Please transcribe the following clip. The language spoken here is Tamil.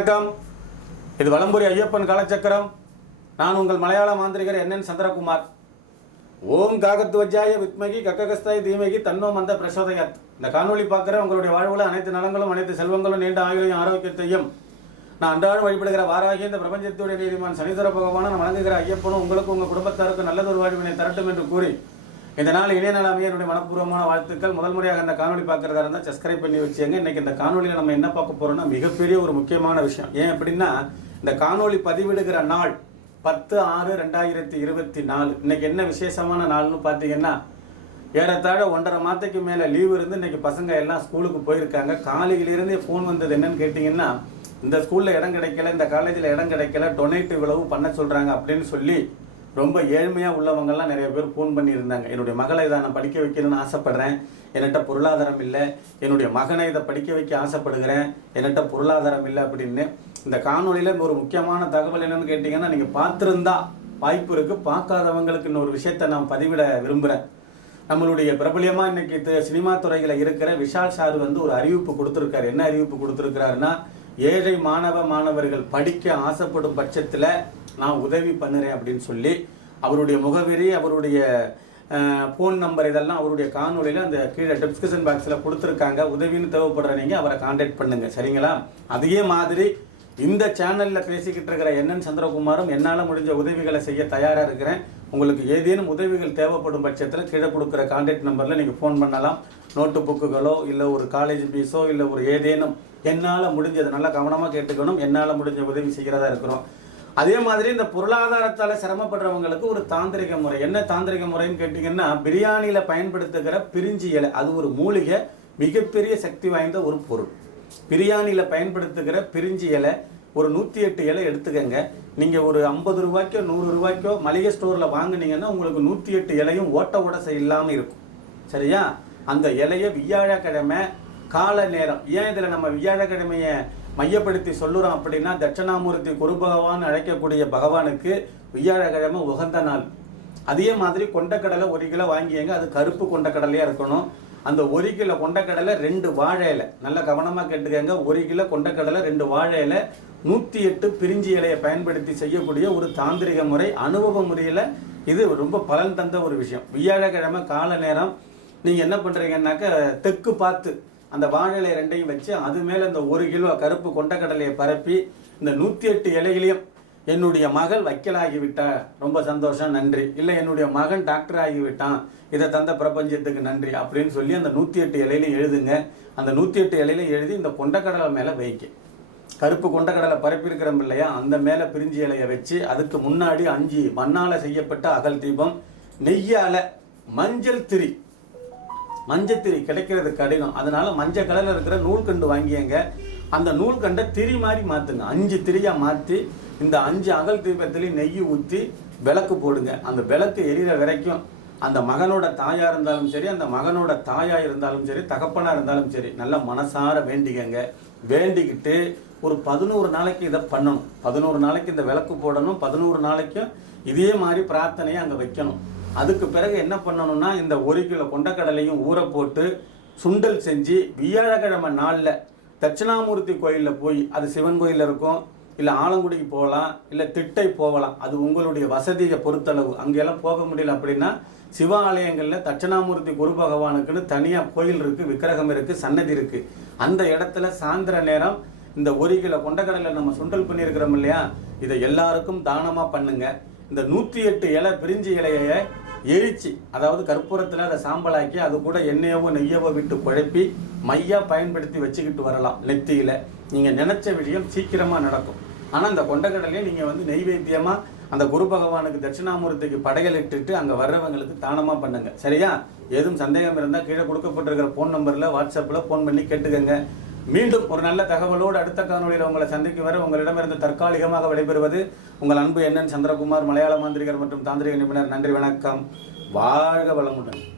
வணக்கம். இது வலம்புரி ஐயப்பன் காலச்சக்கரம். நான் உங்கள் மலையாள மாந்திரிகர் என்என் சந்திரகுமார். ஓம் காகத்வஜாய வித்மகி கக்ககஸ்தாய் தீமகி தன்னோ மந்த பிரசோதயத். இந்த காணொளி பார்க்குற உங்களுடைய வாழ்வில் அனைத்து நலங்களும் அனைத்து செல்வங்களும் நீண்ட ஆயுளையும் ஆரோக்கியத்தையும் நான் அன்றாடம் வழிபடுகிற வாராகி இந்த பிரபஞ்சத்துடைய நீதிமான் சனீஸ்வர பகவான நான் வழங்குகிற ஐயப்பனும் உங்களுக்கு உங்கள் குடும்பத்தாருக்கும் நல்லதொரு வாழ்வினை தரட்டும் என்று கூறி இந்த நாள் இணைய நாளாமே என்னுடைய மனப்பூர்வமான வாழ்த்துக்கள். முதல் முறையாக இந்த காணொலி பார்க்குறதா இருந்தால் சப்ஸ்கிரைப் பண்ணி வச்சுங்க இன்னைக்கு இந்த காணொலியில் நம்ம என்ன பார்க்க போறோம்னா மிகப்பெரிய ஒரு முக்கியமான விஷயம். ஏன் அப்படின்னா இந்த காணொலி பதிவிடுகிற நாள் பத்து ஆறு ரெண்டாயிரத்தி இருபத்தி நாலு. இன்னைக்கு என்ன விசேஷமான நாள்னு பார்த்தீங்கன்னா ஏறத்தாழ ஒன்றரை மாதத்துக்கு மேலே லீவு இருந்து இன்னைக்கு பசங்க எல்லாம் ஸ்கூலுக்கு போயிருக்காங்க. காலையிலேருந்தே ஃபோன் வந்தது என்னன்னு கேட்டிங்கன்னா இந்த ஸ்கூலில் இடம் கிடைக்கல இந்த காலேஜில் இடம் கிடைக்கல டொனேட் இவ்வளவு பண்ண சொல்கிறாங்க அப்படின்னு சொல்லி ரொம்ப ஏழ்மையாக உள்ளவங்கள்லாம் நிறைய பேர் ஃபோன் பண்ணியிருந்தாங்க. என்னுடைய மகளை இதை நான் படிக்க வைக்கணும்னு ஆசைப்பட்றேன். என்கிட்ட பொருளாதாரம் இல்லை. என்னுடைய மகனை இதை படிக்க வைக்க ஆசைப்படுகிறேன். என்கிட்ட பொருளாதாரம் இல்லை அப்படின்னு இந்த காணொளியில் ஒரு முக்கியமான தகவல் என்னன்னு கேட்டிங்கன்னா நீங்கள் பார்த்துருந்தா வாய்ப்பு இருக்குது பார்க்காதவங்களுக்கு இன்னொரு விஷயத்தை நான் பதிவிட விரும்புகிறேன் நம்மளுடைய பிரபலியமாக இன்னைக்கு சினிமா துறையில் இருக்கிற விஷால் சார் வந்து ஒரு அறிவிப்பு கொடுத்துருக்காரு. என்ன அறிவிப்பு கொடுத்திருக்கிறாருன்னா ஏழை மாணவ மாணவர்கள் படிக்க ஆசைப்படும் பட்சத்தில் நான் உதவி பண்ணுறேன் அப்படின்னு சொல்லி அவருடைய முகவரி அவருடைய ஃபோன் நம்பர் இதெல்லாம் அவருடைய காணொலியில் அந்த கீழே டிஸ்கிரிப்ஷன் பாக்ஸில் கொடுத்துருக்காங்க. உதவின்னு தேவைப்படுற நீங்கள் அவரை காண்டாக்ட் பண்ணுங்கள் சரிங்களா? அதே மாதிரி இந்த சேனலில் பேசிக்கிட்டு இருக்கிற என்என் சந்திரகுமாரும் என்னால் முடிஞ்ச உதவிகளை செய்ய தயாராக இருக்கிறேன். உங்களுக்கு ஏதேனும் உதவிகள் தேவைப்படும் பட்சத்தில் கீழே கொடுக்குற காண்டாக்ட் நம்பரில் நீங்கள் ஃபோன் பண்ணலாம். நோட்டு புக்குகளோ இல்லை ஒரு காலேஜ் ஃபீஸோ இல்லை ஒரு ஏதேனும் என்னால் முடிஞ்சது நல்லா கவனமாக கேட்டுக்கணும். என்னால் முடிஞ்ச உதவி செய்கிறதா இருக்கிறோம். அதே மாதிரி இந்த பொருளாதாரத்தால் சிரமப்படுறவங்களுக்கு ஒரு தாந்திரிக முறை. என்ன தாந்திரிக முறைன்னு கேட்டிங்கன்னா பிரியாணியில் பயன்படுத்துகிற பிரிஞ்சி இலை. அது ஒரு மூலிகை மிகப்பெரிய சக்தி வாய்ந்த ஒரு பொருள். பிரியாணியில் பயன்படுத்துகிற பிரிஞ்சி இலை ஒரு நூற்றி எட்டு இலை எடுத்துக்கங்க. நீங்கள் ஒரு ஐம்பது ரூபாய்க்கோ நூறு ரூபாய்க்கோ மளிகை ஸ்டோரில் வாங்கினீங்கன்னா உங்களுக்கு நூற்றி எட்டு இலையும் ஓட்ட உடசை இல்லாமல் இருக்கும். சரியா? அந்த இலையை வியாழக்கிழமை கால நேரம். ஏன் இதில் நம்ம வியாழக்கிழமையை மையப்படுத்தி சொல்லுறோம் அப்படின்னா தட்சணாமூர்த்தி குரு பகவான் அழைக்கக்கூடிய பகவானுக்கு வியாழக்கிழமை உகந்த நாள். அதே மாதிரி கொண்டக்கடலை ஒரு கிலோ வாங்கியங்க அது கருப்பு கொண்டக்கடலையாக இருக்கணும். அந்த ஒரு கிலோ கொண்டக்கடலை ரெண்டு வாழை இலை. நல்லா கவனமாக கேட்டுக்கங்க ஒரு கிலோ கொண்டக்கடலை ரெண்டு வாழை இலை. நூற்றி எட்டு பிரிஞ்சி இலையை பயன்படுத்தி செய்யக்கூடிய ஒரு தாந்திரிக முறை அனுபவ முறையில் இது ரொம்ப பலன் தந்த ஒரு விஷயம். வியாழக்கிழமை கால நேரம் நீங்கள் என்ன பண்ணுறீங்கன்னாக்க தெற்கு பார்த்து அந்த வாழை ரெண்டையும் வச்சு அது மேலே இந்த ஒரு கிலோ கருப்பு கொண்டக்கடலையை பரப்பி இந்த நூற்றி எட்டு இலைகளையும் என்னுடைய மகள் வக்கீலாகிவிட்டா ரொம்ப சந்தோஷம் நன்றி. இல்லை என்னுடைய மகன் டாக்டர் ஆகிவிட்டான். இதை தந்த பிரபஞ்சத்துக்கு நன்றி அப்படின்னு சொல்லி அந்த நூற்றி எட்டு இலையிலையும் எழுதுங்க. அந்த நூற்றி எட்டு இலையிலையும் எழுதி இந்த கொண்டக்கடலை மேலே வைக்க கருப்பு கொண்டக்கடலை பரப்பியிருக்கிறோம் இல்லையா? அந்த மேலே பிரிஞ்சி இலையை வச்சு அதுக்கு முன்னாடி அஞ்சு மண்ணால் செய்யப்பட்ட அகல் தீபம் நெய்யால மஞ்சள் திரி மஞ்சத்திரி கிடைக்கிறது கடினம். அதனால மஞ்சள் கலரில் இருக்கிற நூல்கண்டு வாங்கியங்க. அந்த நூல்கண்டை திரி மாதிரி மாற்றுங்க அஞ்சு திரியாக மாற்றி இந்த அஞ்சு அகல் தீபத்திலையும் நெய் ஊற்றி விளக்கு போடுங்க. அந்த விளக்கு எரியிற வரைக்கும் அந்த மகனோட தாயாக இருந்தாலும் சரி அந்த மகனோட தாயாக இருந்தாலும் சரி தகப்பனாக இருந்தாலும் சரி நல்லா மனசார வேண்டிக்கங்க. வேண்டிக்கிட்டு ஒரு பதினோரு நாளைக்கு இதை பண்ணணும். பதினோரு நாளைக்கு இந்த விளக்கு போடணும். பதினோரு நாளைக்கும் இதே மாதிரி பிரார்த்தனையை அங்கே வைக்கணும். அதுக்கு பிறகு என்ன பண்ணணும்னா இந்த ஒரு கிலோ கொண்டக்கடலையும் ஊற போட்டு சுண்டல் செஞ்சு வியாழக்கிழமை நாளில் தட்சிணாமூர்த்தி கோயிலில் போய் அது சிவன் கோயிலில் இருக்கும் இல்லை ஆலங்குடிக்கு போகலாம் இல்லை திட்டை போகலாம். அது உங்களுடைய வசதியை பொறுத்தளவு. அங்கெல்லாம் போக முடியல அப்படின்னா சிவ ஆலயங்களில் தட்சிணாமூர்த்தி குரு பகவானுக்குன்னு தனியாக கோயில் இருக்குது விக்கிரகம் இருக்குது சன்னதி இருக்குது அந்த இடத்துல சாயந்தர நேரம் இந்த ஒரு கிலோ கொண்டக்கடலை நம்ம சுண்டல் பண்ணியிருக்கிறோம் இல்லையா? இதை எல்லாருக்கும் தானமாக பண்ணுங்கள் இந்த நூற்றி எட்டு இலை பிரிஞ்சு இலையை எரிச்சு அதாவது கற்பூரத்தில் அதை சாம்பலாக்கி அது கூட எண்ணெயவோ நெய்யவோ விட்டு குழப்பி மையாக பயன்படுத்தி வச்சுக்கிட்டு வரலாம். நெத்தியில். நீங்கள் நினச்ச விஷயம் சீக்கிரமாக நடக்கும். ஆனால் இந்த கொண்டக்கடலையை நீங்கள் வந்து நெய்வேத்தியமாக அந்த குரு பகவானுக்கு தட்சிணாமூர்த்திக்கு படையலிட்டுட்டு அங்கே வர்றவங்களுக்கு தானமாக பண்ணுங்க. சரியா? எதுவும் சந்தேகம் இருந்தால் கீழே கொடுக்கப்பட்டிருக்கிற ஃபோன் நம்பரில் வாட்ஸ்அப்பில் ஃபோன் பண்ணி கேட்டுக்கங்க. மீண்டும் ஒரு நல்ல தகவலோடு அடுத்த காணொலியில் உங்களை சந்திக்கும் வரை உங்களிடமிருந்து தற்காலிகமாக விடைபெறுவது உங்கள் அன்பு என்னன் சந்திரகுமார் மலையாள மாந்திரிகர் மற்றும் தாந்திரிக நிபுணர். நன்றி வணக்கம். வாழ்க வளமுடன்.